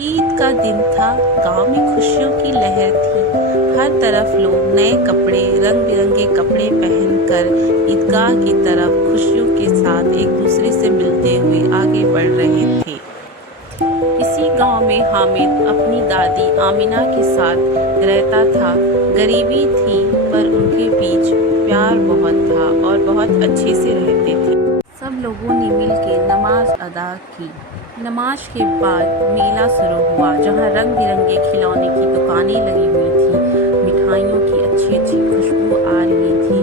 ईद का दिन था। गांव में खुशियों की लहर थी। हर तरफ लोग नए कपड़े, रंग बिरंगे कपड़े पहनकर ईदगाह की तरफ खुशियों के साथ एक दूसरे से मिलते हुए आगे बढ़ रहे थे। इसी गांव में हामिद अपनी दादी आमिना के साथ रहता था। गरीबी थी पर उनके बीच प्यार बहुत था और बहुत अच्छे से रहते थे। सब लोगों ने मिलकर नमाज अदा की। नमाज के बाद मेला शुरू हुआ, जहां रंग बिरंगे खिलौने की दुकानें लगी हुई थी। मिठाइयों की अच्छी अच्छी खुशबू आ रही थी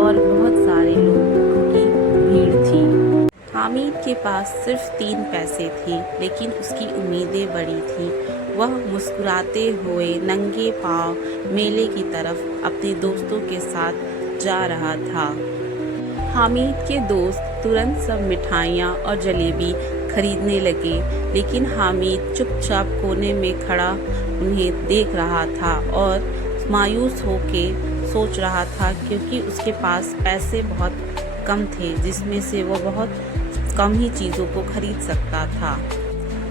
और बहुत सारे लोगों की भीड़ थी। हामिद के पास सिर्फ 3 पैसे थे, लेकिन उसकी उम्मीदें बड़ी थीं। वह मुस्कुराते हुए नंगे पांव मेले की तरफ अपने दोस्तों के साथ जा रहा था। हामिद के दोस्त तुरंत सब मिठाइयाँ और जलेबी खरीदने लगे, लेकिन हामिद चुपचाप कोने में खड़ा उन्हें देख रहा था और मायूस होके सोच रहा था, क्योंकि उसके पास पैसे बहुत कम थे, जिसमें से वो बहुत कम ही चीज़ों को खरीद सकता था।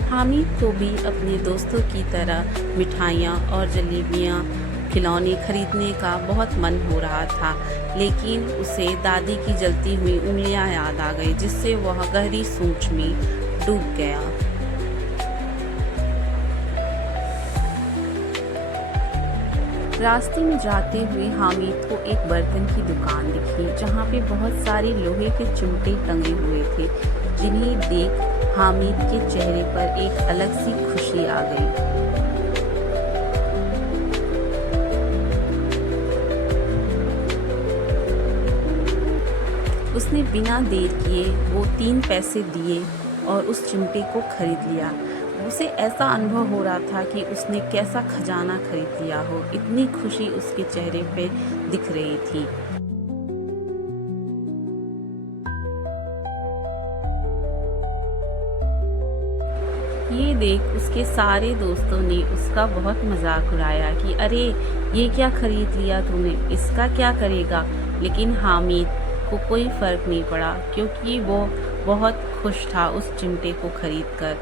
हामिद को भी अपने दोस्तों की तरह मिठाइयाँ और जलेबियाँ, खिलौने खरीदने का बहुत मन हो रहा था, लेकिन उसे दादी की जलती हुई उंगलियां याद आ गई, जिससे वह गहरी सोच में डूब गया। रास्ते में जाते हुए हामिद को एक बर्तन की दुकान दिखी, जहाँ पे बहुत सारे लोहे के चिमटे टंगे हुए थे, जिन्हें देख हामिद के चेहरे पर एक अलग सी खुशी आ गई। उसने बिना देर किए वो 3 पैसे दिए और उस चिमटे को खरीद लिया। उसे ऐसा अनुभव हो रहा था कि उसने कैसा खजाना खरीद लिया हो, इतनी खुशी उसके चेहरे पे दिख रही थी। ये देख उसके सारे दोस्तों ने उसका बहुत मजाक उड़ाया कि अरे ये क्या खरीद लिया तूने, इसका क्या करेगा। लेकिन हामिद को कोई फर्क नहीं पड़ा, क्योंकि वो बहुत खुश था उस चिमटे को खरीदकर।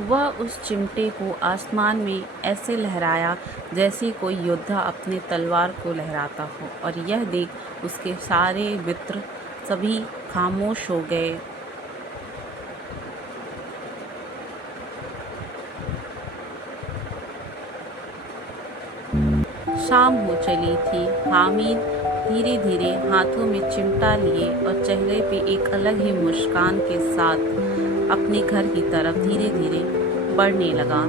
वह उस चिमटे को आसमान में ऐसे लहराया जैसे कोई योद्धा अपने तलवार को लहराता हो, और यह देख उसके सारे मित्र सभी खामोश हो गए। शाम हो चली थी। हामिद धीरे धीरे हाथों में चिमटा लिए और चेहरे पे एक अलग ही मुस्कान के साथ अपने घर की तरफ धीरे धीरे बढ़ने लगा।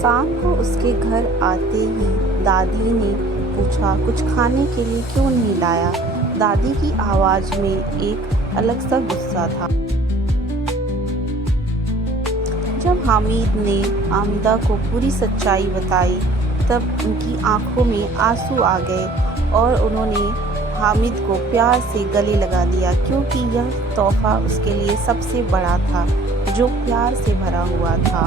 शाम को उसके घर आते ही दादी ने पूछा, कुछ खाने के लिए क्यों नहीं लाया। दादी की आवाज़ में एक अलग सा गुस्सा था। जब हामिद ने आमिदा को पूरी सच्चाई बताई, तब उनकी आंखों में आंसू आ गए और उन्होंने हामिद को प्यार से गले लगा लिया, क्योंकि यह तोहफा उसके लिए सबसे बड़ा था, जो प्यार से भरा हुआ था।